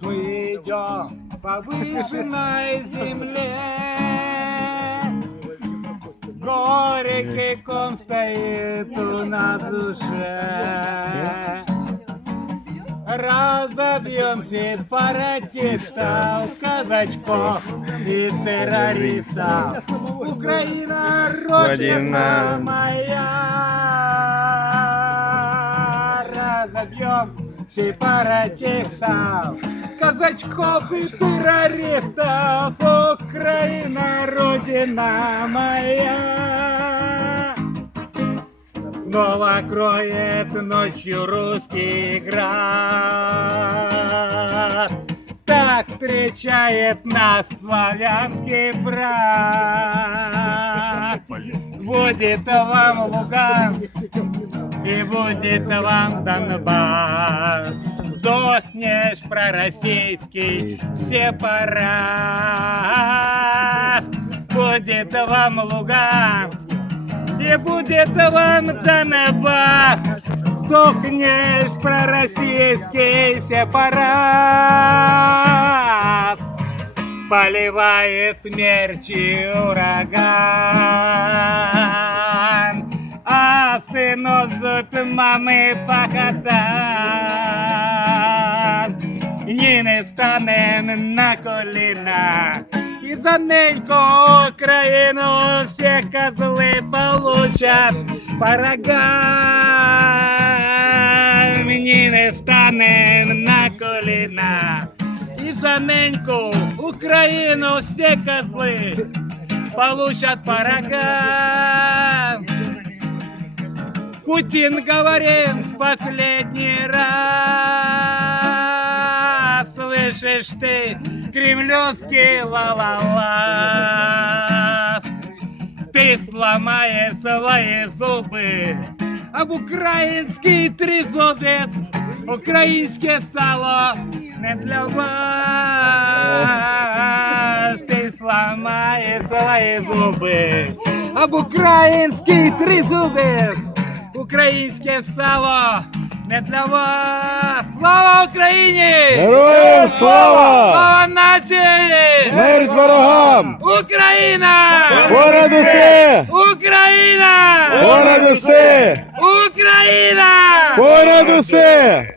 Мы идем по выжженной земле. Горький ком стоит у на душе. Разобьем сепаратистов, казачков и террористов. Украина, Родина моя. Разобьем сепаратистов, казачков и террористов. Украина, Родина моя. Снова кроет ночью русский град. Так встречает нас славянский брат. Будет вам Луганск и будет вам Донбасс. Сдохнешь пророссийский сепарат. Будет вам Луганск и будет вам Донбасс. Сдохнешь пророссийский сепарат. Поливает смерчи ураган, а сыну ждут мамы похотан. Ніни станем на коліна і за неньку Україну всі козли получат порогам. Ніни станем на коліна і за неньку Україну всі козли получат порогам. Путин говорит в последний раз. Слышишь ты, кремлевский ла-ла-ла. Ты сломаешь свои зубы. Об украинский трезубец Украинское сало не для вас. Ты сломаешь свои зубы. Об украинский трезубец Українське сало не для вас! Слава Україні! Героям слава! Слава нації! Смерть ворогам! Україна! Понад усе! Україна! Понад усе! Україна! Понад усе!